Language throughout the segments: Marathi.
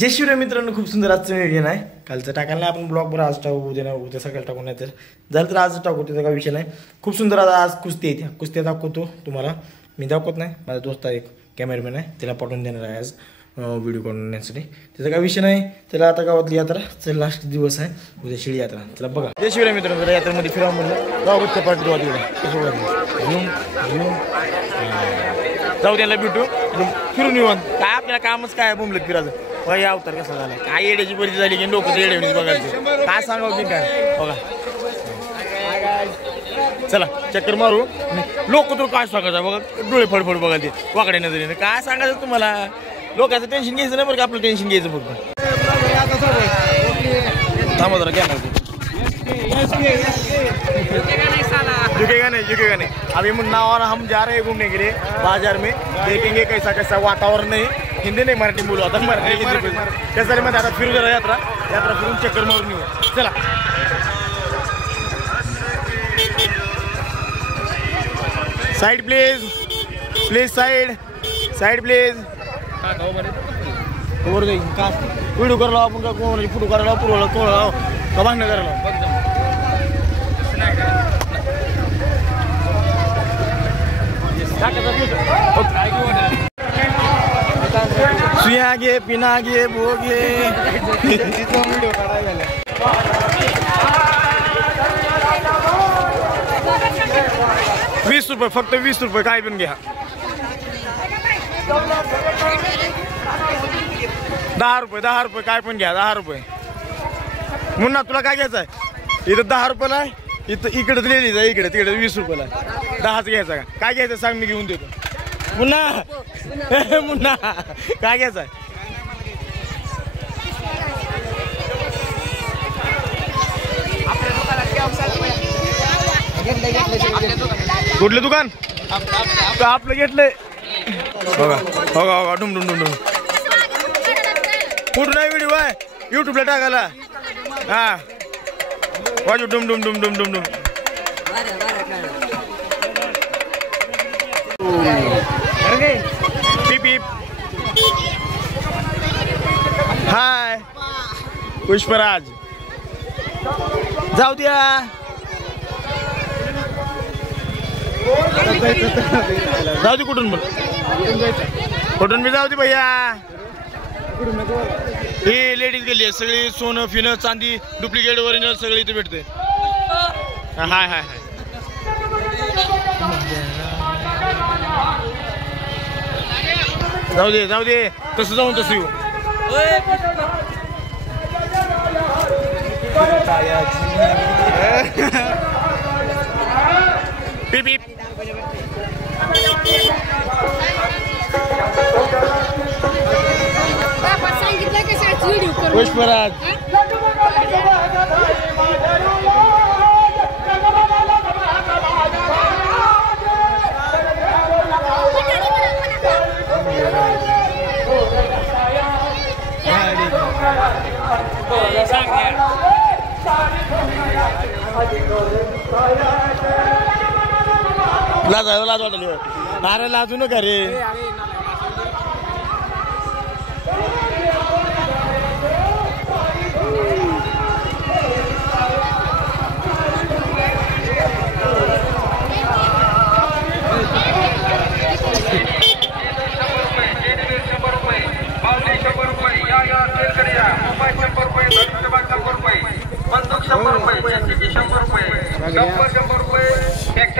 जय शिवराय मित्रांनो, खूप सुंदर आजचं व्हिडिओ नाही. कालचं टाकायला नाही आपण ब्लॉग बरं, आज टाकू, उद्या सकाळी टाकू, नाही तर झालं तर आज टाकू, त्याचा काही विषय नाही. खूप सुंदर आज कुस्ती येते. कुस्त्या दाखवतो तुम्हाला. मी दाखवत नाही, माझा दोस्त एक कॅमेरामॅन आहे, त्याला पाठवून देणार आहे आज व्हिडिओ काढण्यासाठी. त्याचा काही विषय नाही. त्याला आता गावातली यात्रा लास्ट दिवस आहे, उद्या शिळी यात्रा, त्याला बघा. जय शिवराय मित्रांनो, जरा यात्रेमध्ये फिरावं म्हणलं, गावात पाठी जाऊ जाऊ त्याला भेटू, फिरून येऊ. काय आपल्याला कामच काय मुंबईत फिरायचं. वय अवतार कसा झाला, काय येड्याची परिस्थिती झाली की लोक येडे बघायचे, काय सांगावं की काय. बघा चला चक्कर मारू. लोक तर काय सांगायचं बघा, डोळे फडफड बघायचे वाकड्या नजरेने. काय सांगायचं तुम्हाला, लोकांचं टेन्शन घ्यायचं नाही बरं का, आपलं टेन्शन घ्यायचं फक्त. थांबा जरा घ्या झुकेगा नहीं. अभी मुन्ना और हम जा रहे हैं घूमने के लिए बाजार में, देखेंगे कैसा कैसा वातावरण है. हिंदी नहीं मराठी बोलू आता, मराठी कसं रे. मध्ये आता फिरू जरा यात्रा फिरून चक्कर मारून येऊ. चला side please side please. Video करायला आपण का कोण फोटो करायला पुरवला कोण का भांडणं करायला. सुया घे, पिना घे, भो घे. 20 रुपये फक्त, 20 रुपये काय पण घ्या. 10 रुपये काय पण घ्या. 10 रुपये. मुन्ना तुला काय घ्यायचं आहे? इथं 10 रुपयाला आहे, इथं इकडे लिहिली जा, इकडे तिकडे 20 रुपयाला. 10च घ्यायचा का? काय घ्यायचं सांग, मी घेऊन देतो. मुन्ना काय घ्यायचं आहे? कुठलं दुकान आपलं घेतलंय बघा. बघा डुम कुठं नाही व्हिडिओ आहे युट्यूबला टाकायला. हा वाजू डुम. पीप हाय पुष्पराज, जाऊ द्या. जाऊ दे कुठून मी जाऊ दे भैया. ही लेडीज गेली आहे सगळी, सोनं फिनं चांदी डुप्लिकेट ओरिजिनल सगळी इथे भेटते. हाय जाऊ दे तसं जाऊन तसं येऊ. पीप पुष्पराज. लाज वाटली. अरे लाजू नका रे.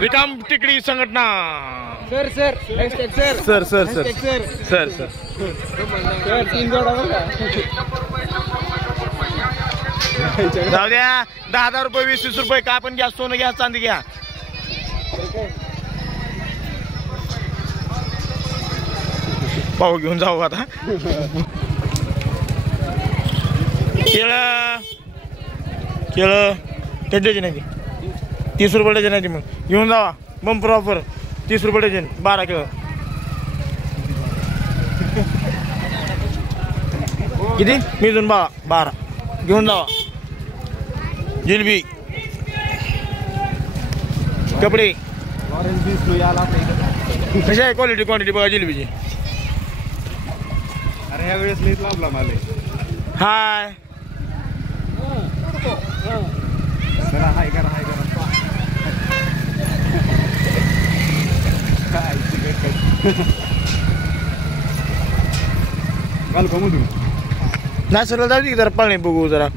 रिकाम टिकडी संघटना. सर जाऊ द्या. 10,000 रुपये 20 रुपये काय पण घ्या, सोनं घ्या, चांदी घ्या. पाहू घेऊन जाऊ आता. केळं डझन नाही, 30 रुपये डझन आहे. मग घेऊन जावा. बंपर ऑफर 30 रुपये डझन, 12 किलो. किती? मी 12 घेऊन जावा. जिलेबी, कपडे कशा आहे क्वालिटी बघा जिलेबीची. अरे ह्या वेळेस लईच लांबला माल आहे. हाय हाय करा हाय करा काल कमून नाही सरळ जाऊ दे जरा पाणी बघू जरा.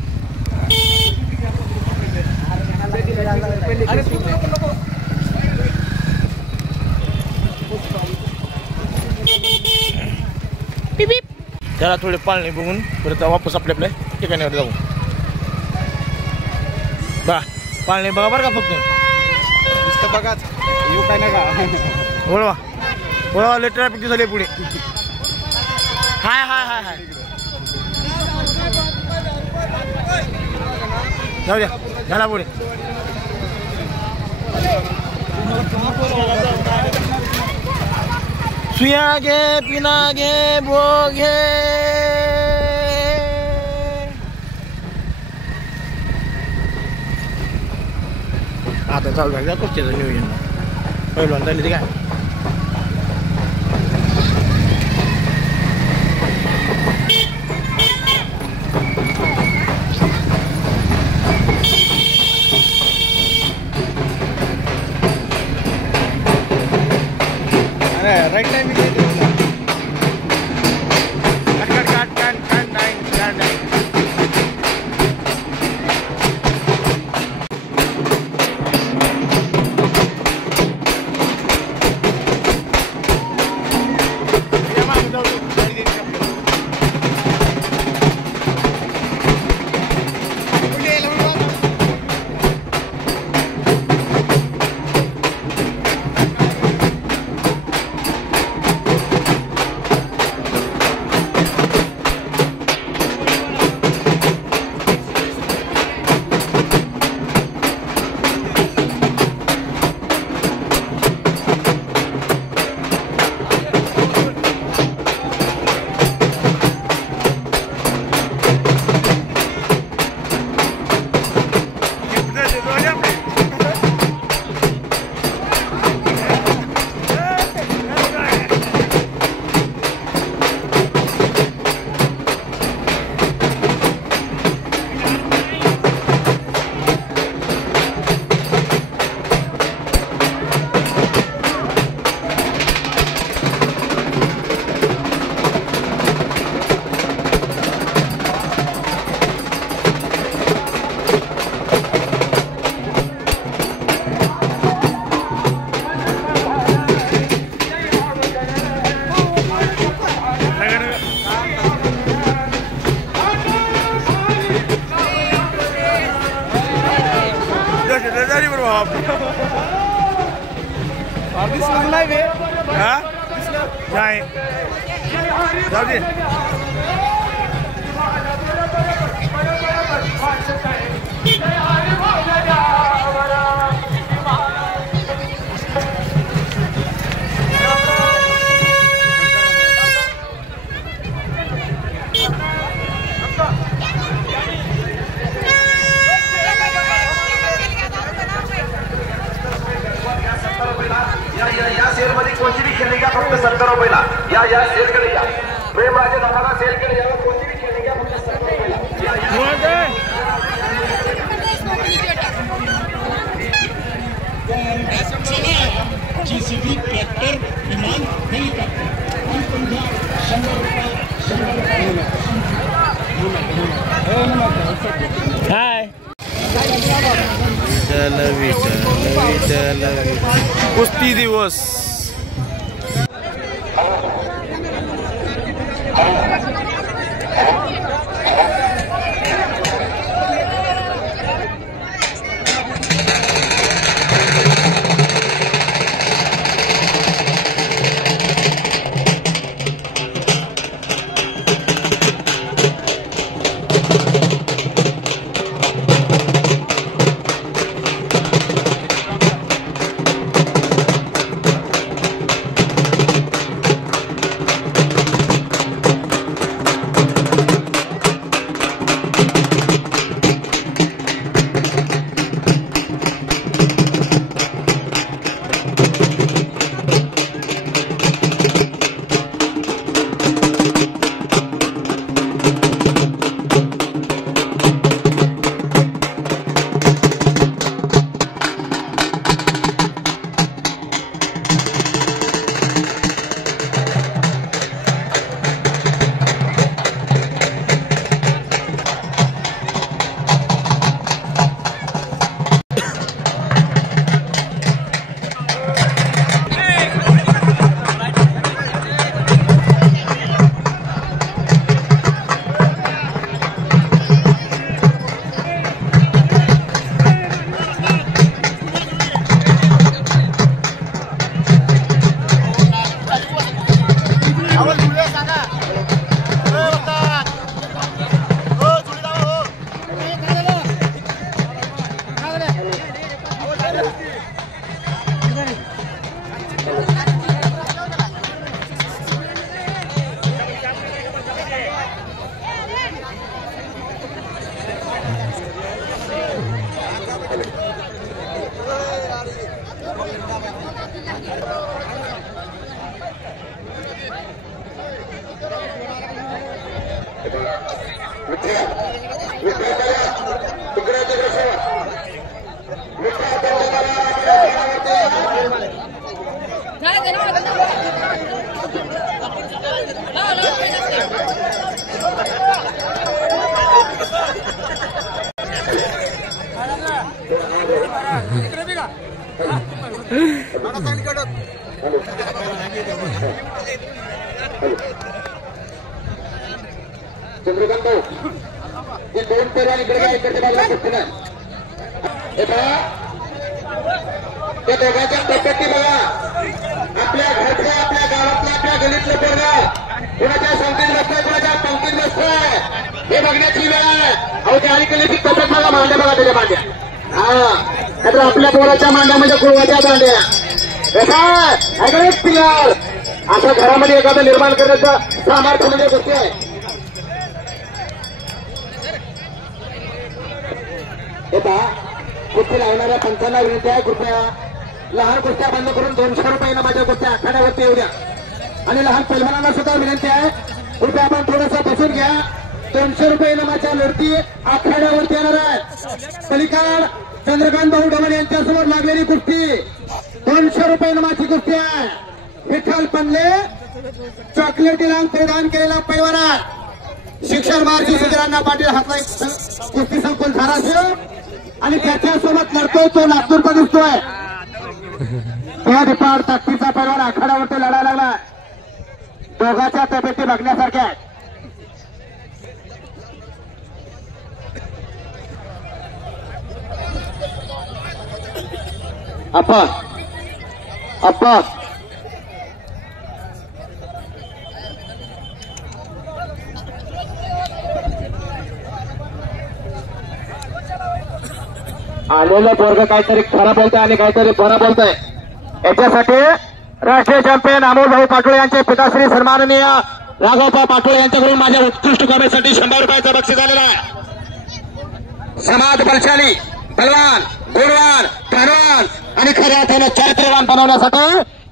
त्याला थोडे पाणी बघून परत वापस आपल्या ठिकाणावर जाऊ. बा पाणी बघा बरं का फक्त नुसतं बघाच येऊ काय नाही का. वळवा वळवा लय ट्रॅफिक झाली पुढे. हाय हाय हाय हाय जाऊ द्या झाला पुढे. सुया घे पिना घे बो घे. आता चालू झालं कुस्तीचं नियोजन पहिलवान झाली ते काय. राईट टाइम नाही जाऊ दे. या सेल मध्ये कोणती भी खेळणी घ्या फक्त 70 रुपयाला. या सेल कडे या. प्रेमराजे दादा सेल कडे या. कोणती भी खेळणी घ्या फक्त 70 रुपयाला. जीसीबी ट्रॅक्टर विमान हेलिकॉप्टर हाय कुस्ती दिवस. चंद्रकांत भाऊ हे दोन पेऱ्या इकडे इकडच्या बाजूला कुस्तीनं हे पहा त्या दोघांच्या प्रकृती बघा. आपल्या घरचं आपल्या गावातलं आपल्या गलीतलं पोरगं कुणाच्या संगतीत बसतंय कुणाच्या पंक्तीत बसतंय हे बघण्याची वेळ आहे. अहो त्या अलीकडे तसंच बघा मांड्या बघा त्याच्या मांड्या. हा तर आपल्या पोराच्या मांड्या म्हणजे कुळवाच्या मांड्या प्लेअर असं घरामध्ये एखादं निर्माण करण्याचं सामर्थ्य म्हणजे गोष्टी आहे. हे पहा कुस्ती लावणाऱ्या पंचांना विनंती आहे कृपया लहान कुस्त्या बंद करून 200 रुपयानं माझ्या कुस्त्या आखाड्यावरती येऊ द्या. आणि लहान पैलवानांना सुद्धा विनंती आहे कृपया आपण थोडंसं बसून घ्या. 200 रुपये इनामाच्या लढती आखाड्यावरती येणार आहे. पलीकड चंद्रकांत भाऊ डमन यांच्यासमोर लागलेली कुस्ती 200 रुपये इनामाची कुस्ती आहे. विठ्ठल पनले चॉकलेट इनाम प्रदान केलेला पैलवान शिक्षण मार्गी सुधीरांना पाटील हातला कुस्ती संकुल धाराशिव आणि त्याच्यासोबत लढतोय तो नागपूरचा दिसतोय. त्या रिपाड ताकदीचा पैलवान आखाड्यावरती लढायला लागला. दोघांच्या तब्येती बघण्यासारख्या आहेत. अप्पा आलेलं पोरग काहीतरी खरं बोलतंय आणि काहीतरी बरं बोलतंय. याच्यासाठी राष्ट्रीय चॅम्पियन अमोलभाऊ पाटोळे यांचे पिताश्री सन्माननीय राघवभाऊ पाटोळे यांच्याकडून माझ्या उत्कृष्ट कामासाठी 100 रुपयाचं बक्षीस आलेलं आहे. समाज बलशाली बलवान गुणवान धनवान आणि खऱ्या अर्थानं चारित्र्यवान बनवण्यासाठी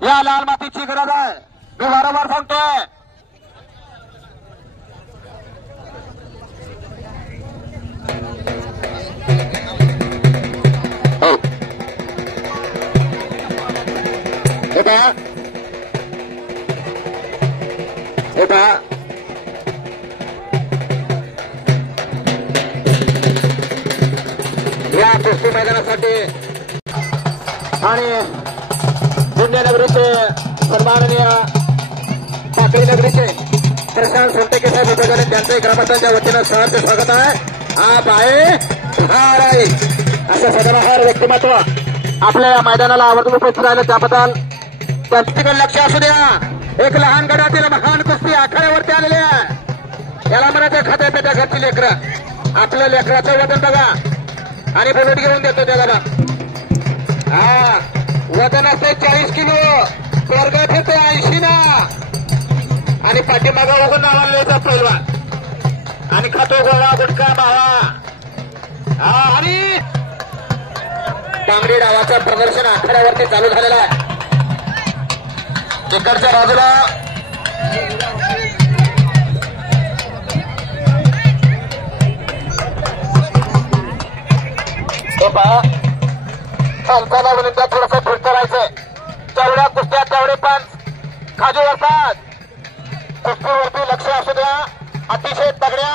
या लाल मातीची गरज आहे. मी वारंवार सांगतोय. हे पहा या कुस्ती मैदानासाठी आणि पुण्यनगरीचे सन्माननीय पाकळी नगरीचे प्रशांत सोनटेके साहेब उपयोगाने त्यांचे ग्रामस्थांच्या वतीनं सहर्ष स्वागत आहे. आप आहे हार आहे असं सदनाहार व्यक्तिमत्व आपल्या या मैदानाला आवर्जून उपस्थित राहिलं त्याबद्दल त्यांच्याकडे लक्ष असू द्या. एक लहान गटातील महान कुस्ती आखाड्यावरती आलेली आहे. याला म्हणायचं खात्या पेट्या घरची लेकरं आपलं लेकराचं वजन बघा आणि बुलेट घेऊन देतो त्याला. हा वजन असते 40 किलो स्वर्ग फिरते 80 ना आणि पाठीमागा वगैरे नावाला पैलवान आणि खातो गोळा गुटखा भावा. हा आणि तांबडी डावाचं प्रदर्शन आखाड्यावरती चालू झालेलं आहे. तिकडच्या बाजूला पंचाला विरुद्ध थोडंसं फिरत करायचंय. तेवढ्या कुस्त्या तेवढे पंच खाजू असतात. कुस्तीवरती लक्ष असू द्या. अतिशय तगड्या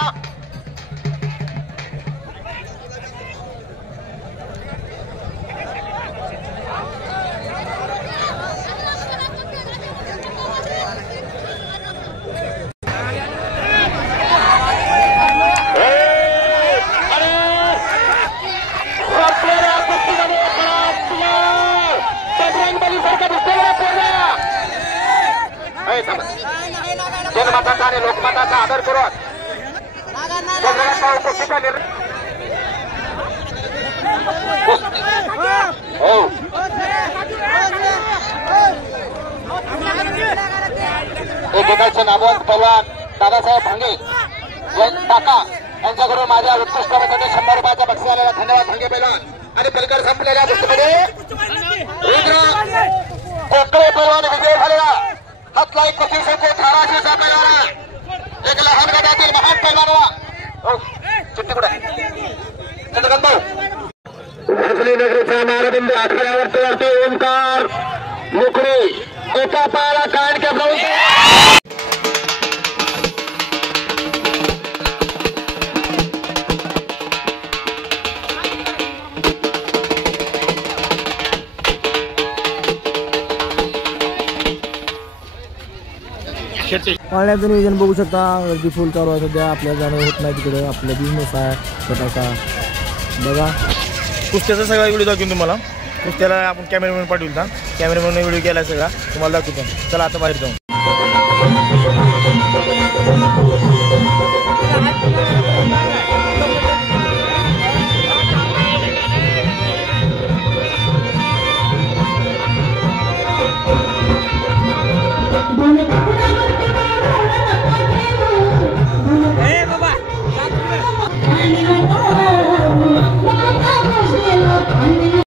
जनमताचा आणि लोकमताचा आदर करून कुस्तीचा एकेकाचे नामवंत पैलवान दादासाहेब भांगे काका यांच्याकडून माझ्या उत्कृष्ट कामासाठी 100 रुपयाचा बक्षीस आलेला. धन्यवाद भांगे पैलवान. आणि पलीकडे संपलेल्या कुस्तीमध्ये कोकळे पैलवान विजय झालेला. हातला एक कुस्ती संपो धाराशिवचा पैलवान एक लहान गटातील महान पैलवान चिठ्ठी कुठे चंद्रकांत भाऊ हसली नगरीचा मारबिंदू आखाड्यावरती वरती ओंकार मुकरी एका पायाला कान कॅप पाळण्याचं नियोजन बघू शकता. गर्दी फुल चालू आहे सध्या. आपल्या जाणं होत नाही तिकडे. आपला बिझनेस आहे छोटासा. बघा कुस्त्याचा सगळा व्हिडिओ दाखवून तुम्हाला. कुस्त्याला आपण कॅमेरामॅन पाठवला होता. कॅमेरामॅनने व्हिडिओ केला सगळा तुम्हाला दाखवतो. चला आता बाहेर जाऊ. Thank you.